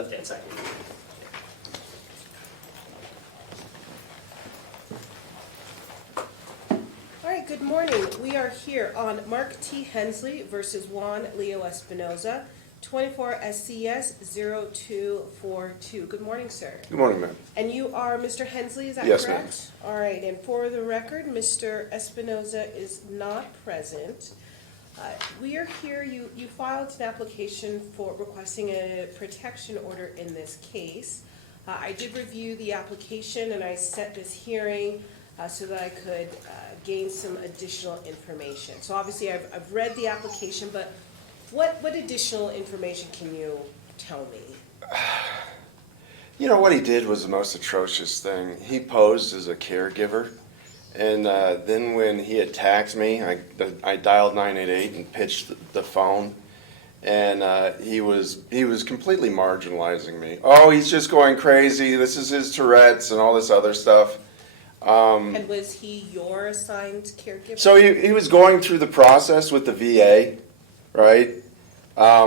left-hand side. All right, good morning. We are here on Mark T. Hensley versus Juan Leo Espinoza, 24 SCS 0242. Good morning, sir. Good morning, ma'am. And you are Mr. Hensley, is that Yes, ma'am. correct? All right, and for the record, Mr. Espinoza is not present. We are here, you filed an application for requesting a protection order in this case. I did review the application and I set this hearing so that I could gain some additional information. So obviously I've read the application, but what additional information can you tell me? You know, what he did was the most atrocious thing. He posed as a caregiver, and then when he attacked me, I dialed 988 and pitched the phone, and he was completely marginalizing me. Oh, he's just going crazy. This is his Tourette's and all this other stuff. And was he your assigned caregiver? So he was going through the process with the VA, right?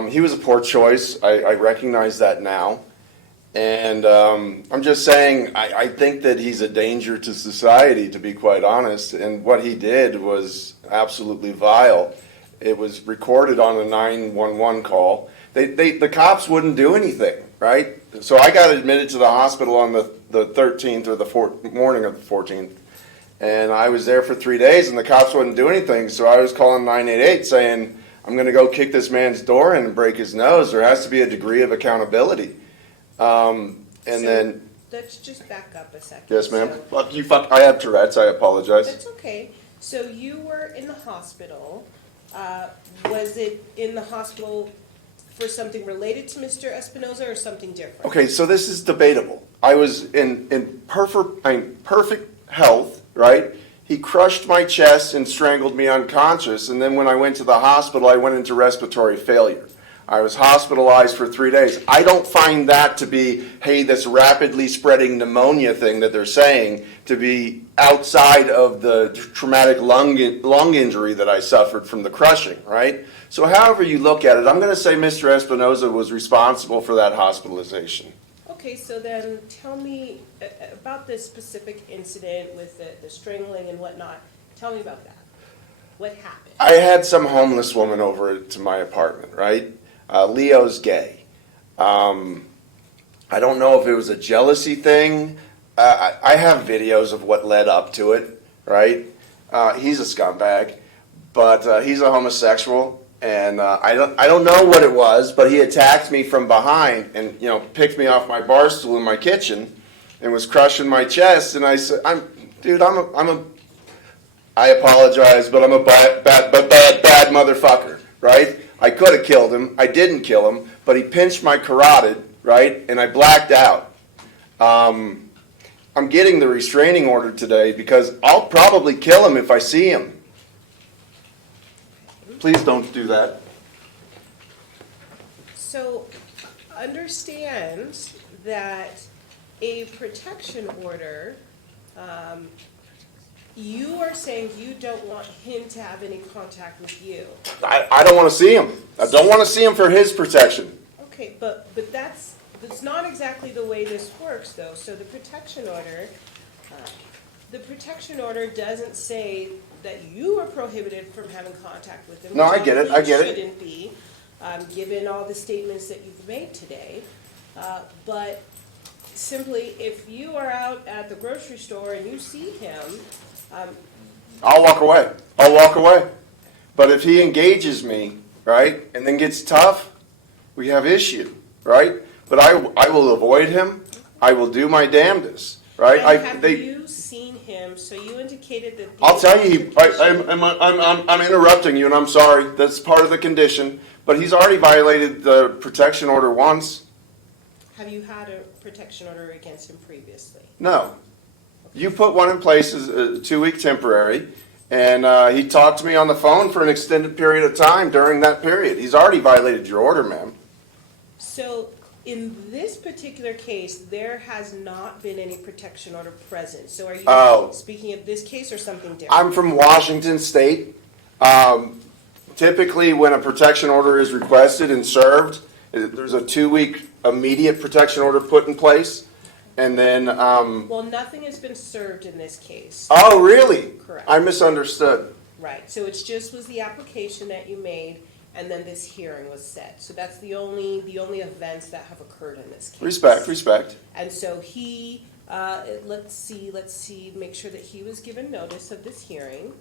He was a poor choice. I recognize that now. And I'm just saying, I think that he's a danger to society, to be quite honest. And what he did was absolutely vile. It was recorded on a 911 call. The cops wouldn't do anything, right? So I got admitted to the hospital on the 13th or the morning of the 14th. And I was there for 3 days, and the cops wouldn't do anything. So I was calling 988 saying, I'm going to go kick this man's door in and break his nose. There has to be a degree of accountability. Then let's just back up a second. yes, ma'am. So, I have Tourette's. I apologize. that's okay. So you were in the hospital. Was it in the hospital for something related to Mr. Espinoza or something different? Okay, so this is debatable. I was in perfect health, right? He crushed my chest and strangled me unconscious, and then when I went to the hospital, I went into respiratory failure. I was hospitalized for 3 days. I don't find that to be, hey, this rapidly spreading pneumonia thing that they're saying, to be outside of the traumatic lung injury that I suffered from the crushing, right? So however you look at it, I'm going to say Mr. Espinoza was responsible for that hospitalization. Okay, so then tell me about this specific incident with the strangling and whatnot. Tell me about that. What happened? I had some homeless woman over to my apartment, right? Leo's gay. I don't know if it was a jealousy thing. I have videos of what led up to it, right? He's a scumbag, but he's a homosexual, and I don't know what it was, but he attacked me from behind and picked me off my bar stool in my kitchen and was crushing my chest. And I said, I apologize, but I'm a bad motherfucker, right? I could have killed him. I didn't kill him, but he pinched my carotid, right? And I blacked out. I'm getting the restraining order today because I'll probably kill him if I see him. Please don't do that. So understand that a protection order, you are saying you don't want him to have any contact with you. I don't want to see him. I don't want to see him for his protection. Okay, but that's not exactly the way this works, though. So the protection order doesn't say that you are prohibited from having contact with him. No, which I get it, obviously I get it. Shouldn't be, given all the statements that you've made today. But simply, if you are out at the grocery store and you see him, I'll walk away. But if he engages me, right, and then gets tough, we have issue, right? But I will avoid him. I will do my damnedest, right? have you seen him? So you indicated that. I'll tell you, I'm interrupting you, and I'm sorry. That's part of the condition. But he's already violated the protection order once. Have you had a protection order against him previously? No. You put one in place as a 2-week temporary, and he talked to me on the phone for an extended period of time during that period. He's already violated your order, ma'am. So in this particular case, there has not been any protection order present. So are you speaking of this case or something different? I'm from Washington State. Typically, when a protection order is requested and served, there's a 2-week immediate protection order put in place, and then, Well, nothing has been served in this case. oh, really? Correct. I misunderstood. Right, so it's just was the application that you made, and then this hearing was set. So that's the only events that have occurred in this case. Respect. And so he, let's see, make sure that he was given notice of this hearing.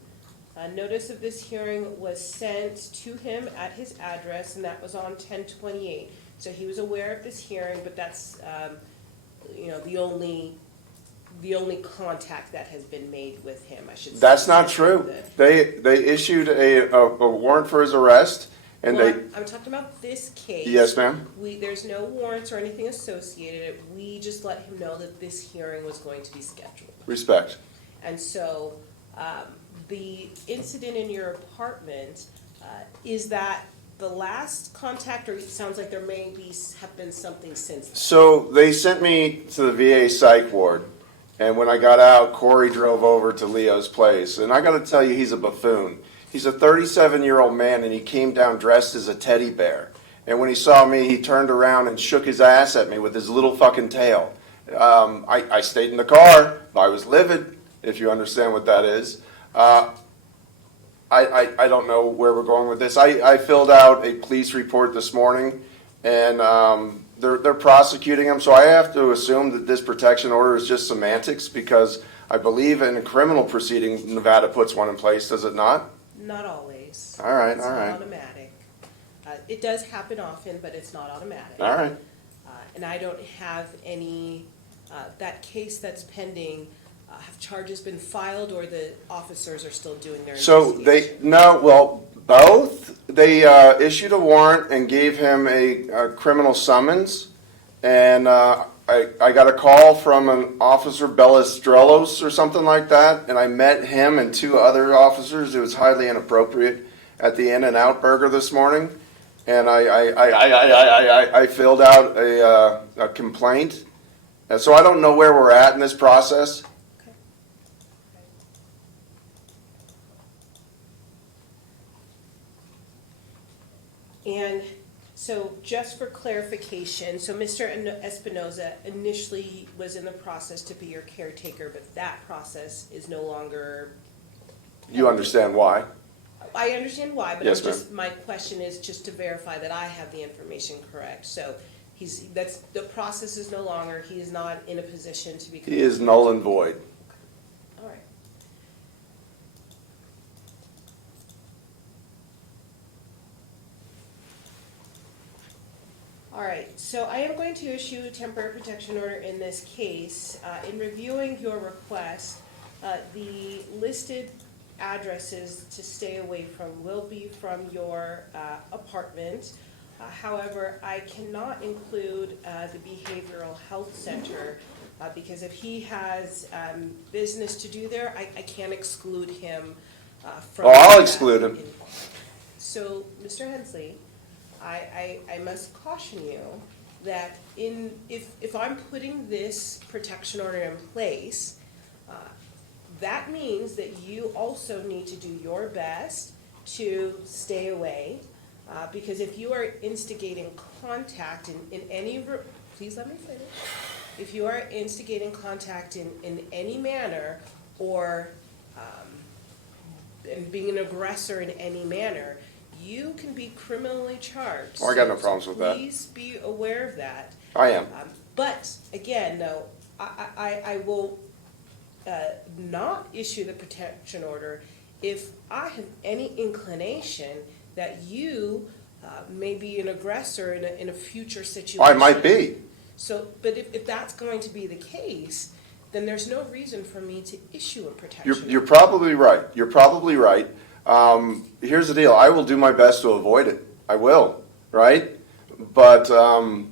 Notice of this hearing was sent to him at his address, and that was on 10/28. So he was aware of this hearing, but that's, the only contact that has been made with him, I should say. That's not true. They issued a warrant for his arrest, and Well, they, I'm talking about this case. yes, ma'am? There's no warrants or anything associated. We just let him know that this hearing was going to be scheduled. Respect. And so, the incident in your apartment, is that the last contact, or it sounds like there have been something since then? So they sent me to the VA psych ward, and when I got out, Corey drove over to Leo's place, and I gotta tell you, he's a buffoon. He's a 37-year-old man, and he came down dressed as a teddy bear. And when he saw me, he turned around and shook his ass at me with his little fucking tail. I stayed in the car. I was livid, if you understand what that is. I don't know where we're going with this. I filled out a police report this morning, and they're prosecuting him, so I have to assume that this protection order is just semantics, because I believe in a criminal proceeding, Nevada puts one in place, does it not? Not always. All right, It's all not right. automatic. It does happen often, but it's not automatic. All right. And I don't have any, that case that's pending, have charges been filed, or the officers are still doing their So investigation? both. They issued a warrant and gave him a criminal summons, and I got a call from an officer, Ballesteros or something like that, and I met him and two other officers. It was highly inappropriate at the In-N-Out Burger this morning, and I filled out a complaint, and so I don't know where we're at in this process. Okay. And so just for clarification, so Mr. Espinoza initially was in the process to be your caretaker, but that process is no longer. You understand why? I understand why, but Yes, ma'am. my question is just to verify that I have the information correct. So the process is no longer, he is not in a position to be. He is null and void. All right. All right, so I am going to issue a temporary protection order in this case. In reviewing your request, the listed addresses to stay away from will be from your apartment. However, I cannot include the behavioral health center because if he has business to do there, I can't exclude him from. Oh, I'll that. exclude him. So, Mr. Hensley, I must caution you that if I'm putting this protection order in place, that means that you also need to do your best to stay away, because if you are instigating contact in any, please let me finish. If you are instigating contact in any manner, or and being an aggressor in any manner, you can be criminally charged. Oh, I got no So problems with that. Please be aware of that. I am. But again, though, I will not issue the protection order if I have any inclination that you may be an aggressor in a future situation. I might be. So, but if that's going to be the case, then there's no reason for me to issue a protection order. You're probably right. You're probably right. Here's the deal. I will do my best to avoid it. I will, right? But I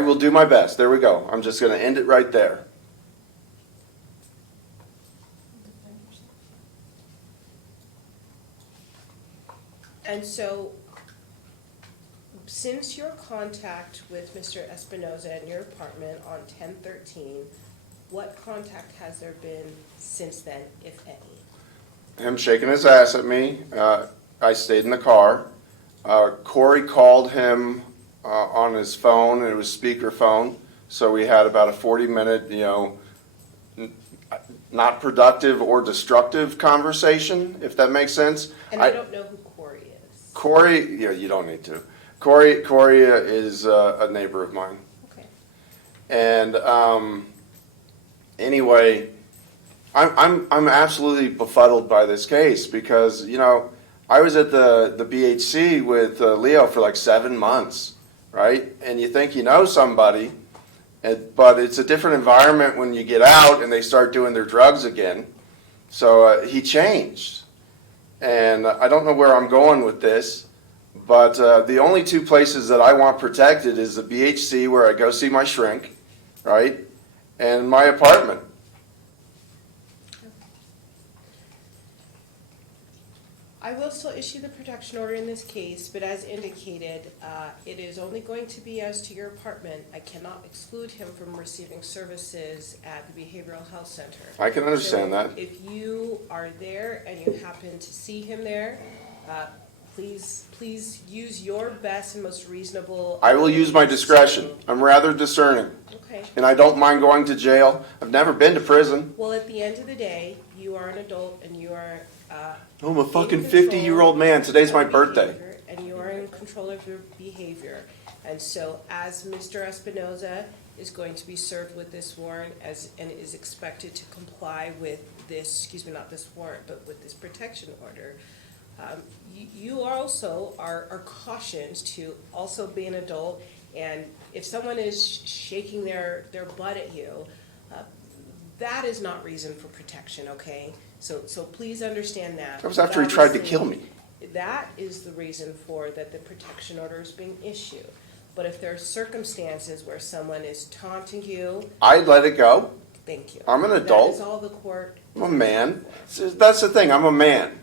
will do my best. There we go. I'm just going to end it right there. And so, since your contact with Mr. Espinoza in your apartment on 10/13, what contact has there been since then, if any? Him shaking his ass at me. I stayed in the car. Corey called him on his phone, and it was speakerphone. So we had about a 40-minute, not productive or destructive conversation, if that makes sense. And I don't know who Corey is. Corey, yeah, you don't need to. Corey is a neighbor of mine. Okay. And anyway, I'm absolutely befuddled by this case because, I was at the BHC with Leo for like 7 months, right? And you think you know somebody, but it's a different environment when you get out and they start doing their drugs again. So he changed. And I don't know where I'm going with this, but the only two places that I want protected is the BHC where I go see my shrink, right? And my apartment. I will still issue the protection order in this case, but as indicated, it is only going to be as to your apartment. I cannot exclude him from receiving services at the Behavioral Health Center. I can understand So that. if you are there and you happen to see him there, please use your best and most reasonable. I will use my discretion. I'm rather discerning, Okay. and I don't mind going to jail. I've never been to prison. Well, at the end of the day, you are an adult and you are. I'm a fucking in control 50-year-old man. Today's my of birthday. behavior, and you are in control of your behavior. And so as Mr. Espinoza is going to be served with this warrant and is expected to comply with this, not this warrant, but with this protection order, you also are cautioned to also be an adult. And if someone is shaking their butt at you, that is not reason for protection, okay? So please understand that. That was after he tried to kill me. That is the reason for that the protection order is being issued. But if there are circumstances where someone is taunting you, I'd let it go. thank you. I'm an adult. That is all the court. I'm a man. That's the thing. I'm a man.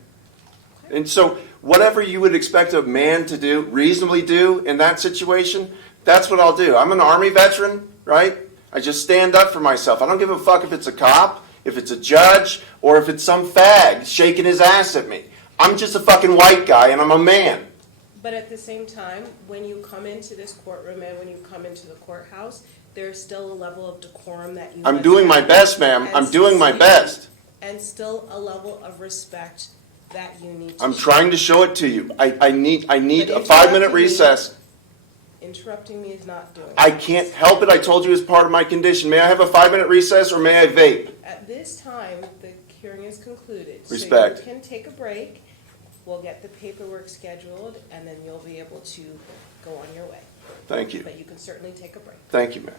And so whatever you would expect a man to do, reasonably do in that situation, that's what I'll do. I'm an Army veteran, right? I just stand up for myself. I don't give a fuck if it's a cop, if it's a judge, or if it's some fag shaking his ass at me. I'm just a fucking white guy and I'm a man. But at the same time, when you come into this courtroom and when you come into the courthouse, there's still a level of decorum that you I'm must doing my have. best, ma'am. And I'm doing my best. And still a level of respect that you need to I'm show. trying to show it to you. I need But a 5-minute interrupting me- recess. Interrupting me is not doing it. I can't help it. I told you it's part of my condition. May I have a 5-minute recess or may I vape? At this time, the hearing is concluded. Respect. So you can take a break, we'll get the paperwork scheduled, and then you'll be able to go on your way. Thank you. But you can certainly take a break. Thank you, ma'am.